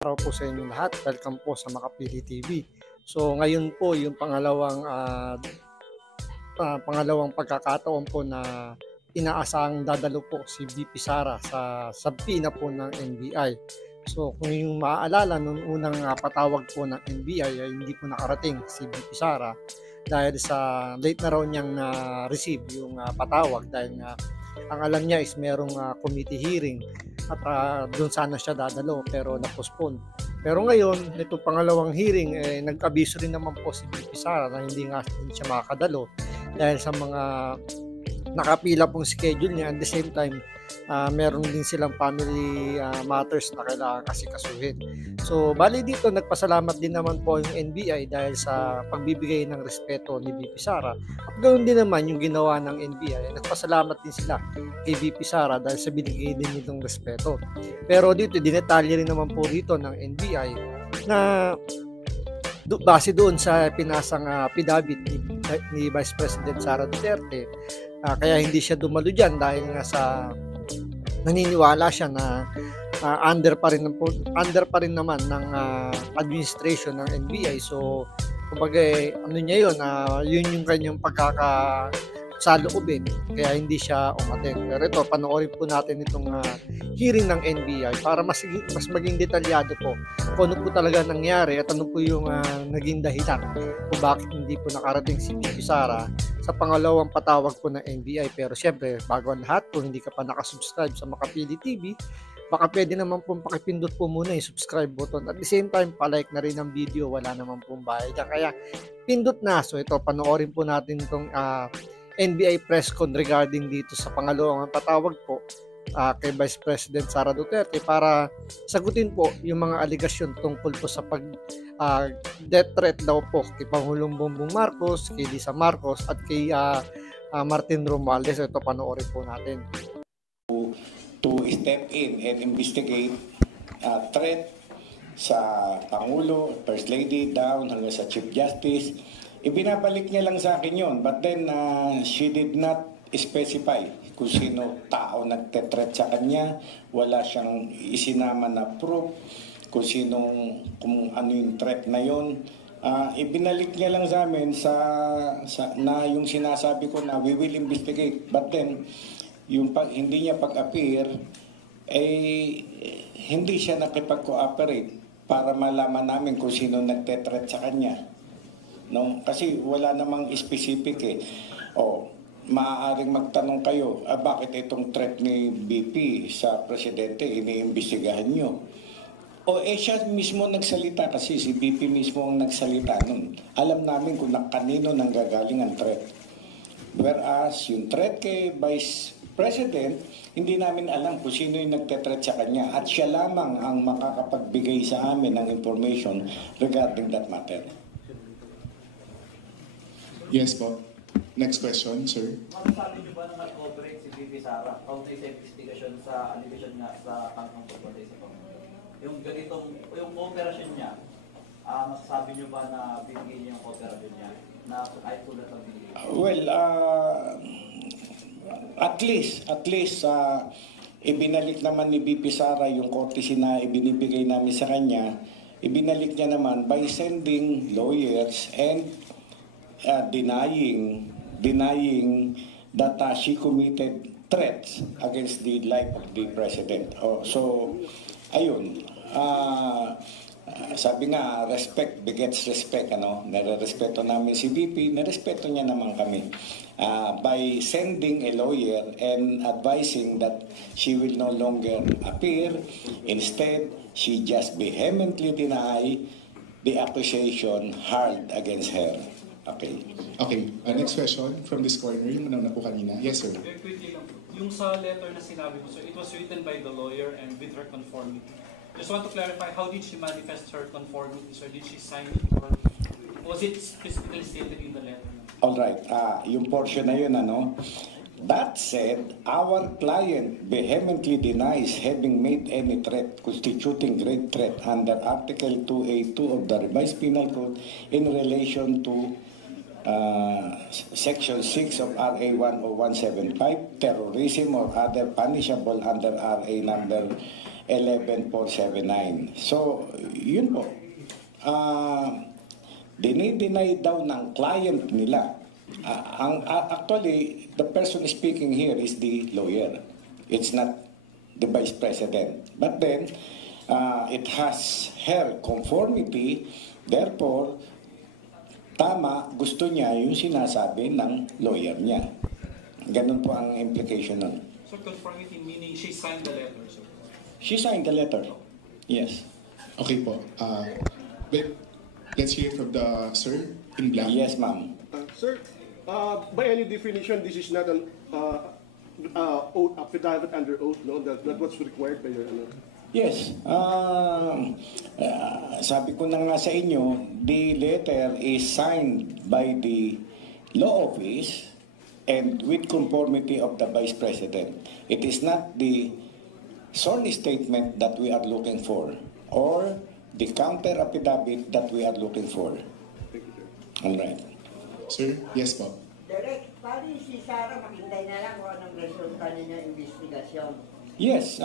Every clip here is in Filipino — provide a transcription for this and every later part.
Araw po sa inyo lahat. Welcome po sa Makapili TV. So ngayon po yung pangalawang pagkakataon po na inaasahang dadalo po si VP Sara sa sabina po ng NBI. So kung yung maaalala, nung unang patawag po ng NBI ay hindi po nakarating si VP Sara dahil sa late na raw niyang na-receive yung patawag dahil nga ang alam niya is merong committee hearing at doon sana siya dadalo pero na-postpone. Pero ngayon, itong pangalawang hearing, nag-abiso rin naman po si VP Sara na hindi siya makakadalo dahil sa mga nakapila pong schedule niya. At the same time, meron din silang family matters na kailangan kasi kasuhin. So, bali dito, nagpasalamat din naman po yung NBI dahil sa pagbibigay ng respeto ni VP Sara. At ganoon din naman yung ginawa ng NBI. Nagpasalamat din sila kay VP Sara dahil sa binigay din nitong respeto. Pero dito, dinetalye rin naman po dito ng NBI na base doon sa pinasang affidavit ni Vice President Sara Duterte, kaya hindi siya dumalo dyan dahil nga sa naniniwala siya na under pa rin naman ng administration ng NBI. So kumbaga ano niya yun, yun yung kanyang pagkakasaloobin kaya hindi siya umattend. Pero ito, panoorin po natin itong hearing ng NBI para mas maging detalyado po kung ano po talaga nangyari at ano po yung naging dahilan kung bakit hindi po nakarating si VP Sara sa pangalawang patawag po ng NBI. Pero syempre, bago ang lahat, kung hindi ka pa nakasubscribe sa Makapili TV, baka pwede naman pong pakipindot po muna yung subscribe button. At the same time, palike na rin ang video, wala naman pong bayad. Kaya pindot na. So ito, panoorin po natin itong NBI press con regarding dito sa pangalawang patawag po kay Vice President Sara Duterte para sagutin po yung mga aligasyon tungkol po sa death threat daw po kay Pangulong Bongbong Marcos, kay Lisa Marcos at kay Martin Romualdez. Ito, panoorin po natin. To step in and investigate threat sa Pangulo, First Lady, down hanggang sa Chief Justice. Ibinabalik niya lang sa akin yon, but then she did not specify kung sino tao nagte-threat sa kanya. Wala siyang isinama na proof kung ano yung threat na yon. Ibinalik niya lang sa amin na yung sinasabi ko na we will investigate, but then yung hindi niya pag-appear hindi siya nakipag-cooperate para malaman namin kung sino nagte-threat sa kanya, no? Kasi wala namang specific maaaring magtanong kayo, bakit itong threat ni BP sa presidente iniimbestigahan nyo? Siya mismo nagsalita, kasi si BP mismo ang nagsalita nun. Alam namin kung kanino nanggagaling ang threat. Whereas yung threat kay Vice President, hindi namin alam kung sino yung nagte-threat sa kanya at siya lamang ang makakapagbigay sa amin ng information regarding that matter. Yes po. Next question, sir. Sabi niyo ba na mag-cooperate si VP Sara counter sa investigation sa allegation nga sa kantong pagpatay sa Pangulo? Yung cooperation niya, masasabi niyo ba na binigay niya yung cooperation niya na kahit tulad ng binigay? Well, at least ibinalik naman ni VP Sara yung courtesy na ibinibigay namin sa kanya. Ibinalik niya naman by sending lawyers and denying that she committed threats against the life of the president. So ayun, sabi nga, respect begets respect, nare-respeto namin si VP, narespeto niya naman kami by sending a lawyer and advising that she will no longer appear. Instead, she just vehemently deny the accusation hurled against her. Okay. Next question from this corner. Yung na po kanina. Yes, sir. Very quickly lang po. Yung sa letter na sinabi mo, so it was written by the lawyer and with her conformity. Just want to clarify, how did she manifest her conformity? So did she sign it or was it specifically stated in the letter? Alright, yung portion na yun, That said, our client vehemently denies having made any threat constituting great threat under Article 2A2 of the Revised Penal Code in relation to Section 6 of RA 10175, terrorism or other punishable under RA number 11479. So, yun po. Dinideny daw ng client nila. Actually, the person speaking here is the lawyer. It's not the vice president. But then, it has her conformity. Therefore, tama, gusto niya yung sinasabi ng lawyer niya. Ganun po ang implication nun. So conformity meaning she signed the letter, sir? She signed the letter. Yes. Okay po. Let's hear from the sir in black. Yes, ma'am. Sir, by any definition, this is not an oath, affidavit under oath, no? That what's required by your Yes. Sabi ko na nga sa inyo, the letter is signed by the law office and with conformity of the Vice President. It is not the sworn statement that we are looking for or the counter affidavit that we are looking for. Thank you, sir. All right. Sir, yes po. Direk, paano si Sarah makintay na lang kung anong resulta niya investigasyon? Yes,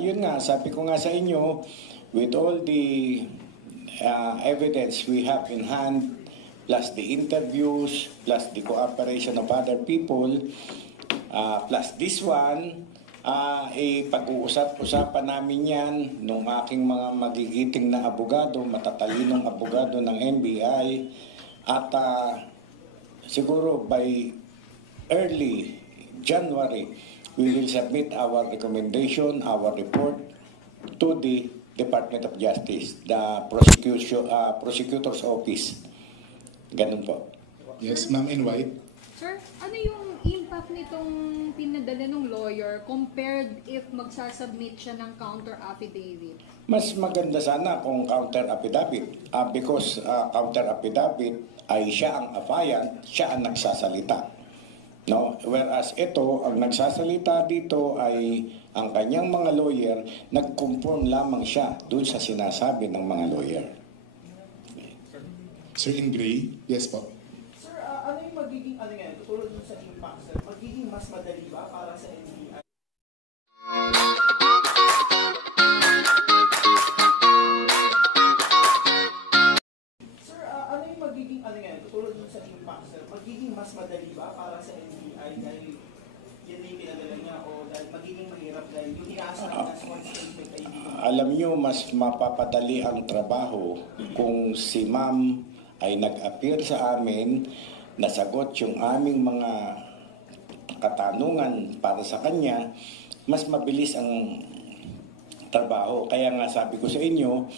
yun nga, sabi ko nga sa inyo, with all the evidence we have in hand, plus the interviews, plus the cooperation of other people, plus this one, pag-uusap-usapan namin yan nung aking mga magigiting na abogado, matatalinong abogado ng NBI, at siguro by early January, we will submit our recommendation, our report to the Department of Justice, the prosecutor's office. Ganun po. Yes, ma'am in white. Sir, ano yung impact nitong pinadala ng lawyer compared if magsasubmit siya ng counter affidavit? Mas maganda sana kung counter affidavit because counter affidavit ay siya ang affiant, siya ang nagsasalita. No, whereas ito, ang nagsasalita dito ay ang kanyang mga lawyer, nag-conform lamang siya dun sa sinasabi ng mga lawyer. Sir in gray. Yes po. Sir, ano yung magiging, ano yan, tutulad dun sa impact, sir, magiging mas madali ba para sa NBI? Sir, ano yung magiging, ano yan, tutulad dun sa impact, sir, magiging mas madali ba para sa NBI dahil yan na yung pinadala niya o dahil magiging mahirap dahil yung inaasahan na sworn statement ay hindi Alam nyo, mas mapapadali ang trabaho kung si ma'am ay nag-appear sa amin, nasagot yung aming mga katanungan para sa kanya, mas mabilis ang trabaho. Kaya nga sabi ko sa inyo,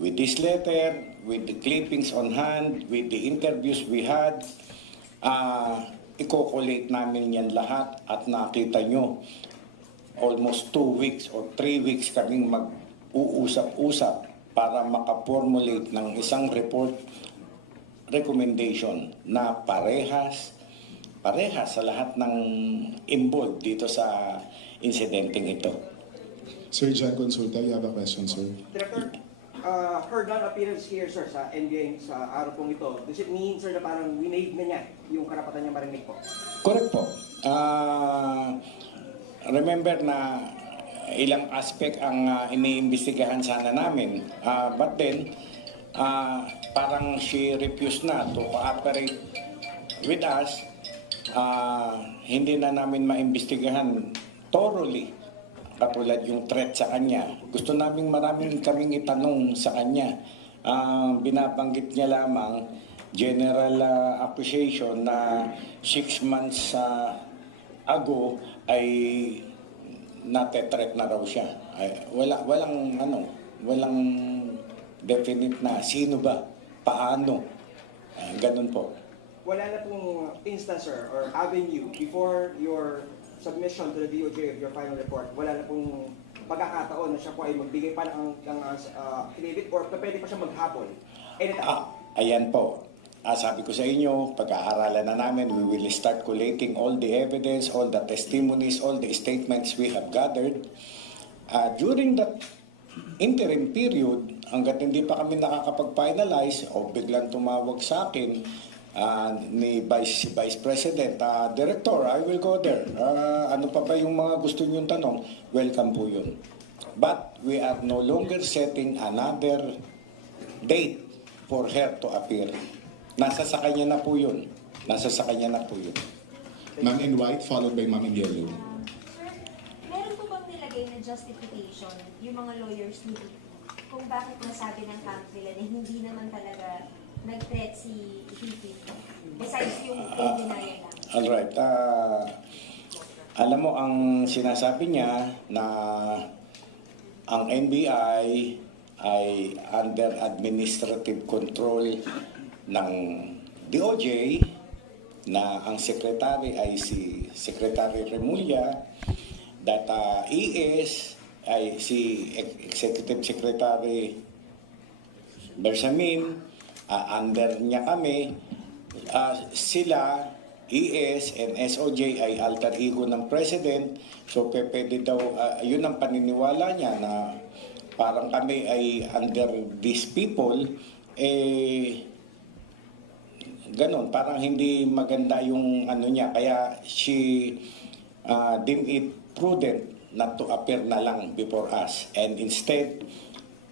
with this letter, with the clippings on hand, with the interviews we had, i-collate namin yan lahat at nakita nyo, almost 2 weeks or 3 weeks kaming mag-uusap-usap para makaformulate ng isang report recommendation na parehas sa lahat ng involved dito sa insidenteng ito. Sir John Consulta, you have a question, sir. Director, her non-appearance here, sir, sa NBI sa araw pong ito, does it mean, sir, na parang winave na niya yung karapatan niya marinig po? Correct po. Remember na ilang aspect ang iniimbestigahan sana namin. But then, parang she refused na to cooperate with us. Hindi na namin maimbestigahan thoroughly. Katulad yung threat sa kanya. Gusto namin maraming kaming itanong sa kanya. Binabanggit niya lamang general accusation na 6 months ago ay nate-threat na raw siya. Walang definite na sino ba, paano. Ganun po. Wala na pong instance, sir, or avenue before your submission to the DOJ of your final report, wala na pong pagkakataon na siya po ay magbigay pa ng affidavit or pwede pa siya maghabol anytime? Ayan po. Sabi ko sa inyo, pag-aaralan na namin, we will start collating all the evidence, all the testimonies, all the statements we have gathered. During that interim period, hanggat hindi pa kami nakakapag-finalize o biglang tumawag sa akin, ni Vice President, Director, I will go there. Ano pa ba yung mga gusto niyong tanong? Welcome po yun. But we are no longer setting another date for her to appear. Nasa sa kanya na po yun. Nasa sa kanya na po yun. Ma'am in white, followed by Ma'am in yellow. Sir, meron po bang nilagay na justification yung mga lawyers ni VP kung bakit nasabi ng camp nila na hindi naman talaga nag-threat si VP besides yung denial lang? Alright. Alam mo, ang sinasabi niya na ang NBI ay under administrative control ng DOJ, na ang secretary ay si Secretary Remulla, that ES ay si Executive Secretary Bersamin, under niya kami. Sila, ES and SOJ ay alter ego ng President. So pwede daw, yun ang paniniwala niya na parang kami ay under these people. Ganon, parang hindi maganda yung ano niya. Kaya she deemed it prudent not to appear na lang before us and instead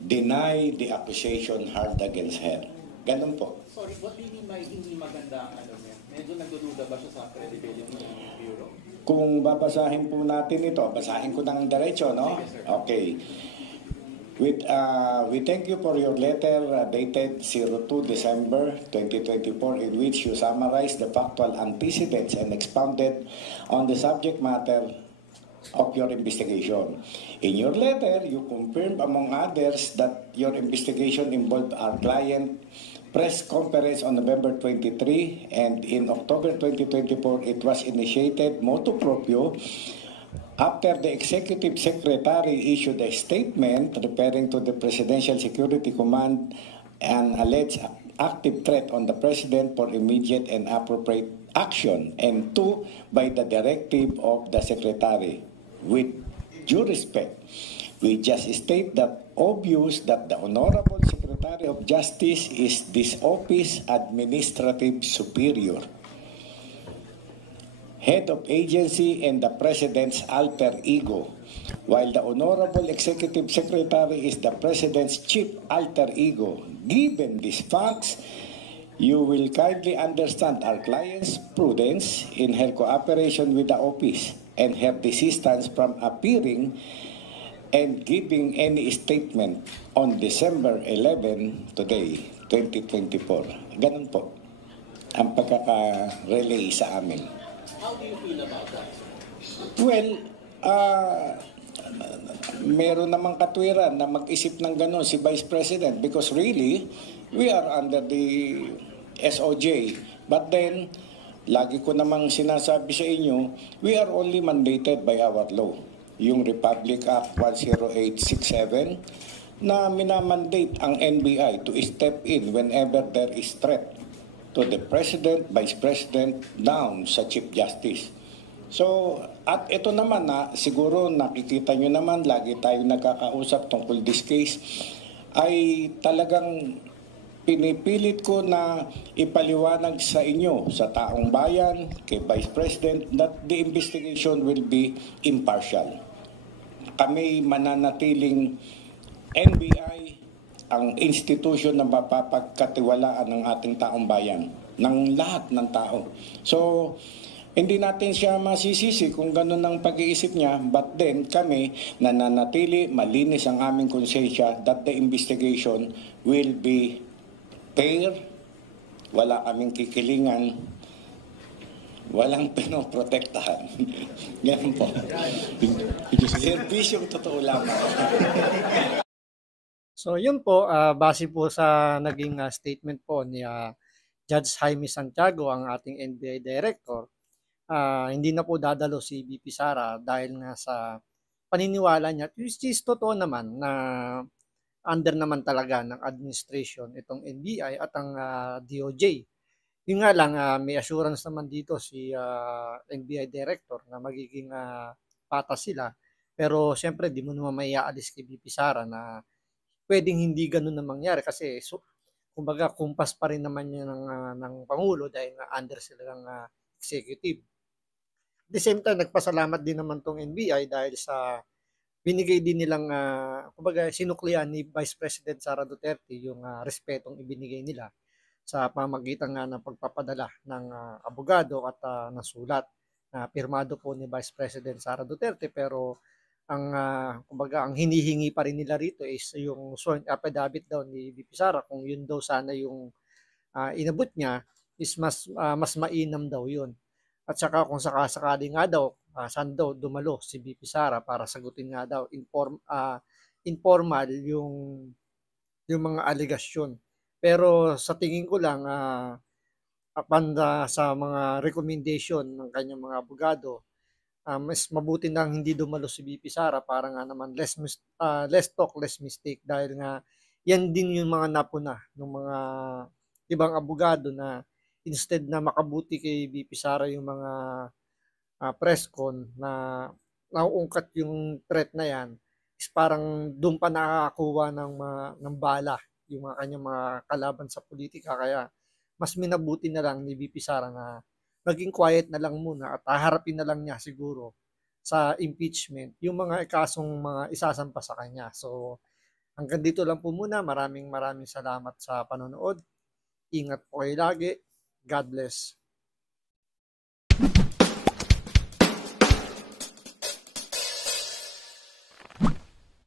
deny the accusation hurled against her. Ganon po. Sorry, what do you mean by hindi maganda ang ano niya? Medyo nagdududa ba siya sa credibility ng Bureau? Kung babasahin po natin ito, basahin ko ng diretso, no? Okay. We thank you for your letter dated 02 December 2024 in which you summarized the factual antecedents and expounded on the subject matter of your investigation. In your letter, you confirmed among others that your investigation involved our client press conference on November 23 and in October 2024 it was initiated motu proprio after the Executive Secretary issued a statement referring to the Presidential Security Command and alleged active threat on the President for immediate and appropriate action, and two, by the directive of the Secretary. With due respect, we just state that obvious that the Honorable Secretary of Justice is this office administrative superior, head of agency and the President's alter ego, while the Honorable Executive Secretary is the President's chief alter ego. Given these facts, you will kindly understand our client's prudence in her cooperation with the office and her desistance from appearing and giving any statement on December 11 today, 2024. Ganun po ang pagkaka-relay sa amin. How do you feel about that? Well, meron namang katwiran na mag-isip ng gano'n si Vice President because really, we are under the SOJ. But then, lagi ko namang sinasabi sa inyo, we are only mandated by our law. Yung Republic Act 10867 na minamandate ang NBI to step in whenever there is threat to the President, Vice President, down sa Chief Justice. So, at ito naman na siguro nakikita nyo naman, lagi tayo nagkakausap tungkol this case, ay talagang pinipilit ko na ipaliwanag sa inyo, sa taong bayan, kay Vice President, that the investigation will be impartial. Kami mananatiling NBI, ang institusyon na mapapagkatiwalaan ng ating taong bayan, ng lahat ng tao. So, hindi natin siya masisisi kung ganun ang pag-iisip niya, but then kami nananatili, malinis ang aming konsensya that the investigation will be fair, wala kaming kikilingan, walang pinoprotektahan. Ganun po. Serbisyong totoo lamang. So yun po, base po sa naging statement po ni Judge Jaime Santiago, ang ating NBI Director, hindi na po dadalo si VP Sara dahil nga sa paniniwala niya, which is totoo naman na under naman talaga ng administration itong NBI at ang DOJ. Yung nga lang, may assurance naman dito si NBI Director na magiging patas sila. Pero siyempre, di mo naman maiaalis kay VP Sara na pwedeng hindi ganun na mangyari kasi kumbaga kumpas pa rin naman yun ng Pangulo dahil nga under sila ng executive. At the same time, nagpasalamat din naman tong NBI dahil sa binigay din nilang, kumbaga sinuklian ni Vice President Sara Duterte yung respetong ibinigay nila sa pamagitan nga ng pagpapadala ng abogado at ng sulat na pirmado po ni Vice President Sara Duterte, pero kumbaga ang hinihingi pa rin nila rito is yung sworn affidavit daw ni VP Sara. Kung yun daw sana yung inabot niya is mas mainam daw yun. At saka kung sakasakali nga daw saan daw dumalo si VP Sara para sagutin nga daw informal yung mga alegasyon. Pero sa tingin ko lang sa mga recommendation ng kanyang mga abogado, mas mabuti nang hindi dumalo si VP Sara para nga naman less talk, less mistake, dahil nga yan din yung mga napuna ng mga ibang abogado na instead na makabuti kay VP Sara yung mga press con na nauungkat yung threat na yan, is parang doon pa nakakakuha ng bala yung mga kanyang mga kalaban sa politika. Kaya mas minabuti na lang ni VP Sara na maging quiet na lang muna at haharapin na lang niya siguro sa impeachment yung mga kasong mga isasampa sa kanya. So hanggang dito lang po muna. Maraming salamat sa panonood. Ingat po kayo lagi. God bless.